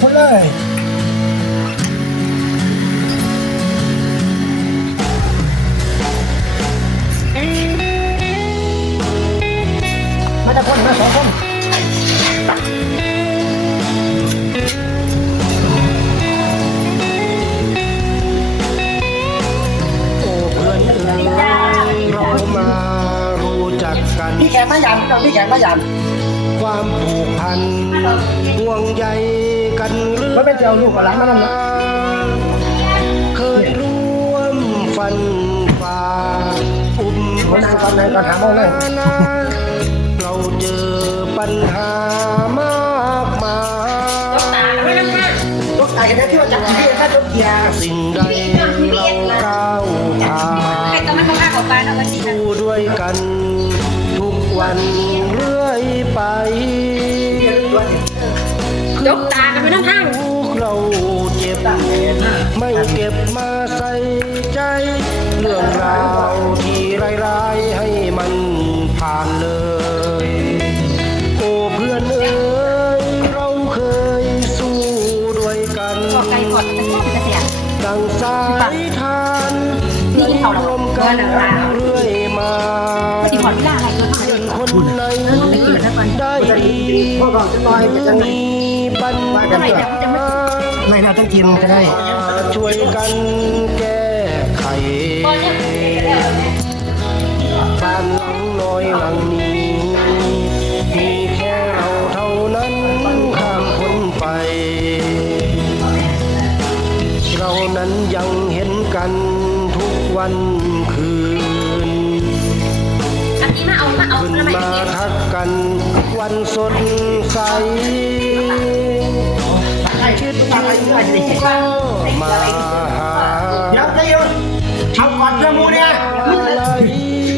พูดเลยมาจากคนมาสองคนโอ้เพื่อนเอ๋ยเรามารู้จักกัน พี่แขกมาหยามเราพี่แขกมาหยามความผูกพันห่วงใย ไม่เป็นเจ้าลูกกับหลานมานั่นนะเคยร่วมฟันฝ่าอุ้มคนนั่งตอนไหนตอนถามเอาเลยเราเจอปัญหามากมายลูกตายกันได้ที่ว่าจากที่ถ้าจบเกียร์สิ่งใดเราก้าวผ่านใครก็ไม่เข้าข้างออกไปนะวันนี้นะสู้ด้วยกัน ทุกวันเรื่อยไป ยกตากันไปทั้งห้างลูกเราเจ็บไม่เก็บมาใส่ใจ เรื่องราวที่ร้ายๆให้มันผ่านเลย โอ้เพื่อนเอ๋ยเราเคยสู้ด้วยกันออกไกลก่อนจะชอบจะเสียดังสายทานไหลรวมกันเรื่อยมาปฏิพรไม่ได้อะไรเกินเพื่อนคนไหนได้ดี บอกจะน้อยจะจะมีปัญหาไม่น่าต้องกินก็ได้ช่วยกันแก้ไขบ้านหลังน้อยหลังนี้ มีแค่เราเท่านั้นข้ามพ้นไป เรานั้นยังเห็นกันทุกวันคืน อันนี้มาเอามาเอาขึ้นทำไมมาเก็บทักกันวันสดใส มาหาเดี๋ยวจะยืนเอาก่อนเรื่องมูเนี่ยอะไร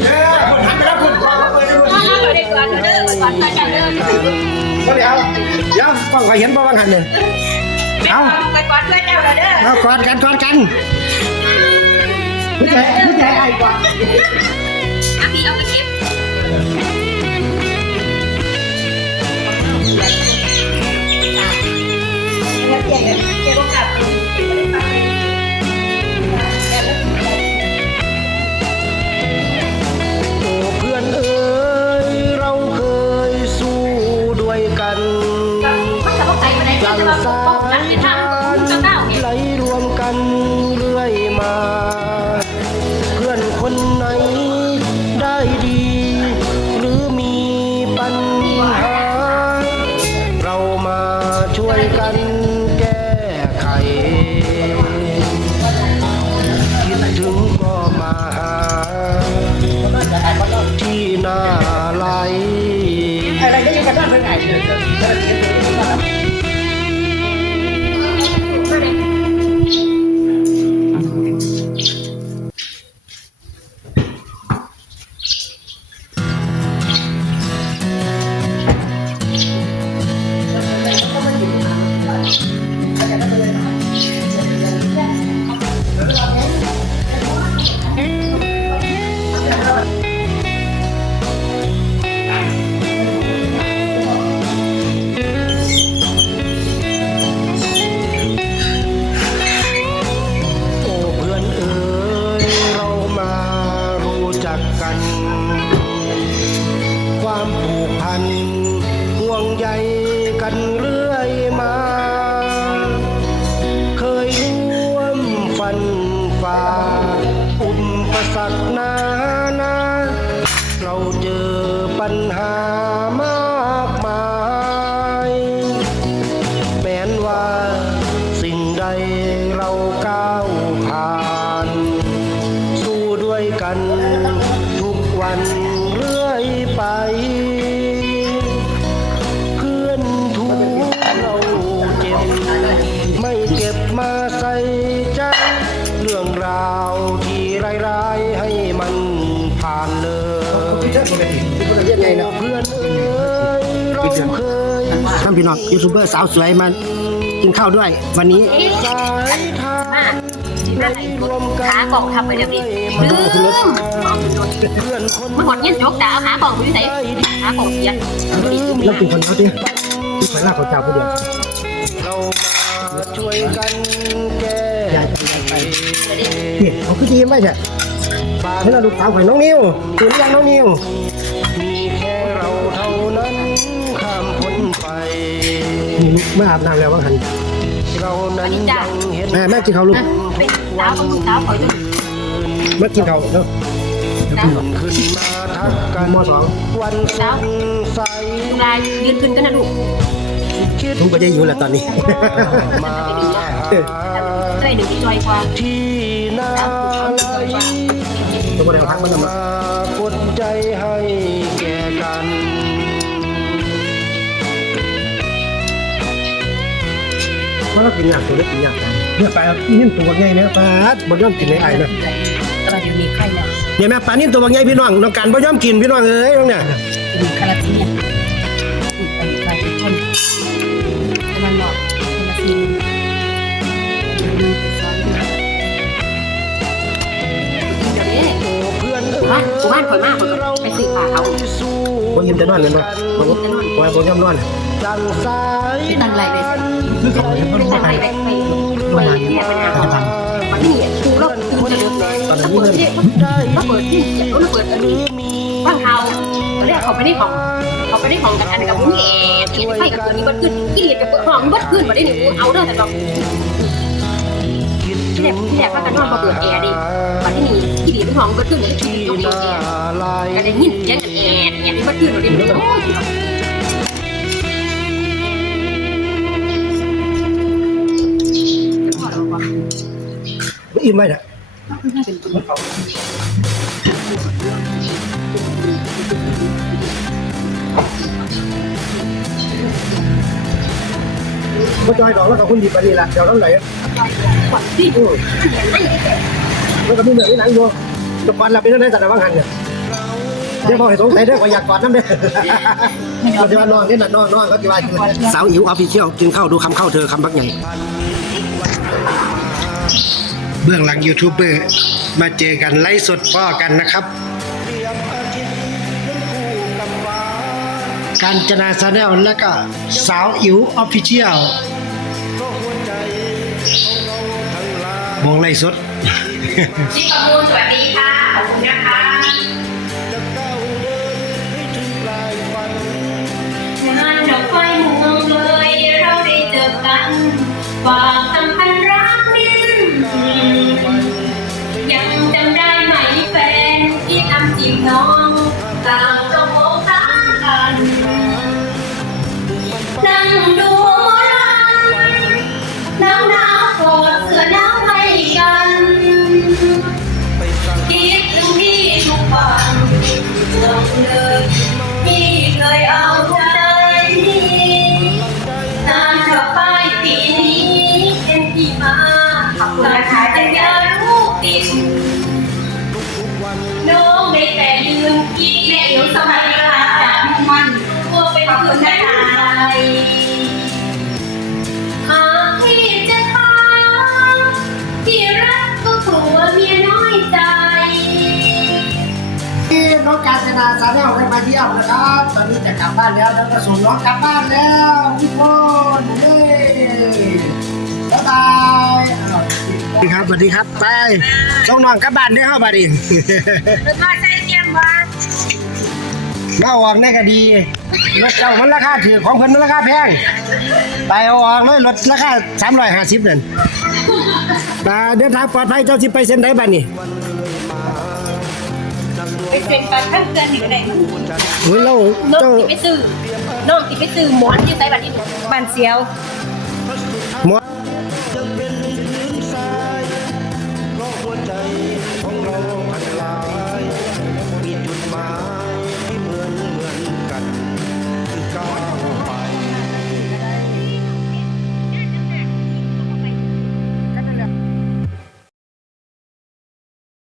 เออคนหันไปแล้วคุณขอเปิดดูเอาเอาเด็กก่อนเด้อก่อนก่อนเด้อก็เดี๋ยวเดี๋ยวฟังก็เห็นบ่บางหันเลยเอาไปกอนเพื่อเจ้าเด้อเอากอดกันกอดกันผู้ชายผู้ชายไอ้กอดอะพี่เอาไปเก็บ เก็บเก็บเก็บกับ ยั ใยกันเรื่อยมา เคยร่วมฟันฝ่าอุปสรรค พี่น้องยูทูบเบอร์สาวสวยมากินข้าวด้วย วันนี้สายทางมาขากล่องทำไปเดี๋ยวนี้ลืมเพื่อนคนมันหมดเงี้ยยกตาเอาขากล่องไปที่ไหนขากล่องเสียแล้วกินคนเขาดิที่ขายหน้าเขาเจ้าผู้เดียวเรามาวยกันแก้อยากจะไปเฮ้ยเขาคือดีไหมเนี่ยให้เราดูสาวข่อยน้องนิวตื่นหรือยังน้องนิว นี่ลูกเมื่ออาบน้ำแล้วว่าหันเรานั้นยังเห็นแม่แม่กินข้าวลูกนะเป็นสาวของสาวขอยด้วยมากินข้าวเนาะเดี๋ยวพี่บอกขึ้นมาทักกันมสองวันสดใสเวลายืนขึ้นกันนะลูกคิดผมก็จะอยู่แล้วตอนนี้มาหาได้หนึ่งจอยกว่าที่นาไหลตัวเดียวทักมันทำไมมากดใจให้ เพราะเรากินยากตัวเล็กกินยากเนี่ยปลานิ่มตัวใหญ่เนี่ยปลาบ่ยอมกินในไอ้เนี่ยตอนเดี๋ยวนี้ไข่แล้วเนี่ยแม่ปลานิ่มตัวใหญ่พี่น้องน้องกันบ่ยอมกินพี่น้องเอ้ยน้องเนี่ยเป็นคาราทีเนี่ยไปไปชนกำลังบอกคาราทีเอ๊ะโอ้เพื่อนบ้านบ้านข่อยมากข่อยไปซื้อปลาเขาสู้บ่ยิ้มจะนอนเลยมั้ยบ่บ่บ่บ่ยอมนอนดังสาย ที่ตันไรไปที่ตันไรไปไปไปเนี่ยปัญหามันนี่กูแล้วกูจะเลือกเลยถ้าเปิดที่ถ้าเปิดที่เจ็บแล้วเปิดอันนี้บ้านเขาเรียกเขาไปได้ของเขาไปได้ของกันอันกับมึงแอบเห็นไฟกับตัวนี้บัดขึ้นกิเลสกับเปิดห้องบัดขึ้นมาได้หนึ่งเอาเด้อแต่ดอกที่แรกที่แรกว่ากันนอนมาเปิดแอร์ดิบัดที่นี่กิเลสเป็นห้องบัดขึ้นเลยกิเลสต้องหเปิดน้าแอร์ลายก็ได้ยินเสียงกันแอร์แอร์ที่บัดขึ้นมาได้หนึ่งโอ้ย อิ่มไหมเนี่ยบ่จอยดอกแล้วก็คุณดีปานนี้ล่ะเดี๋ยวน้ำไหลขวัญที่อือมันก็มีเหมือนที่หนังอยู่แตะกอนเราเป็นจังได๋แต่ว่าหันเนี่ยเดี๋ยวบ่ให้สงสัยเด้อขอยอยากกอดนำเด้อก็สิว่านอนที่นั่นนอนนอนก็สิว่าสาวอิ๋วออฟฟิเชียลกินข้าวดูคำเข้าเธอคำบักใหญ่ เบื้องหลังยูทูบเบอร์มาเจอกันไลฟ์สดพ่อกันนะครับ การจนาซาแนลและก็สาวอิ๋วออฟฟิเชียลมองไลฟ์สดที่ประมูลสวัสดีค่ะ ขอบคุณนะคะงานดอกไฟเมืองเลยเราได้เจอกันฝากสัมพั ที่ทำจีบน้องต่างต้องมองตากันนั่งดูหมอล การจนาซาแนลได้มาเยี่ยมนะครับ ตอนนี้จะกลับบ้านแล้วแล้วก็ส่งน้องกลับบ้านแล้วทุกคนเย้บ๊ายบายอ้าวสวัสดีครับสวัสดีครับไปส่งน้องกลับบ้านได้อเฮาบัดนี้มาใช้เยี่ยมว่ามาออกในก็ดีรถเจ้ามันราคาถือของเพิ่นมันราคาแพงไปเอาออกเลยรถราคา350นั่นไปเดินทางปลอดภัยเจ้าสิไปเส้นใดบัดนี้ ไปเซ็นกันทั้งเดือนอยู่ไหนโอ้ยเราน้องเจ้าที่ไปซื้อน้องที่ไปซื้อหมอนที่ใส่บัตรที่บันเซียวหมอ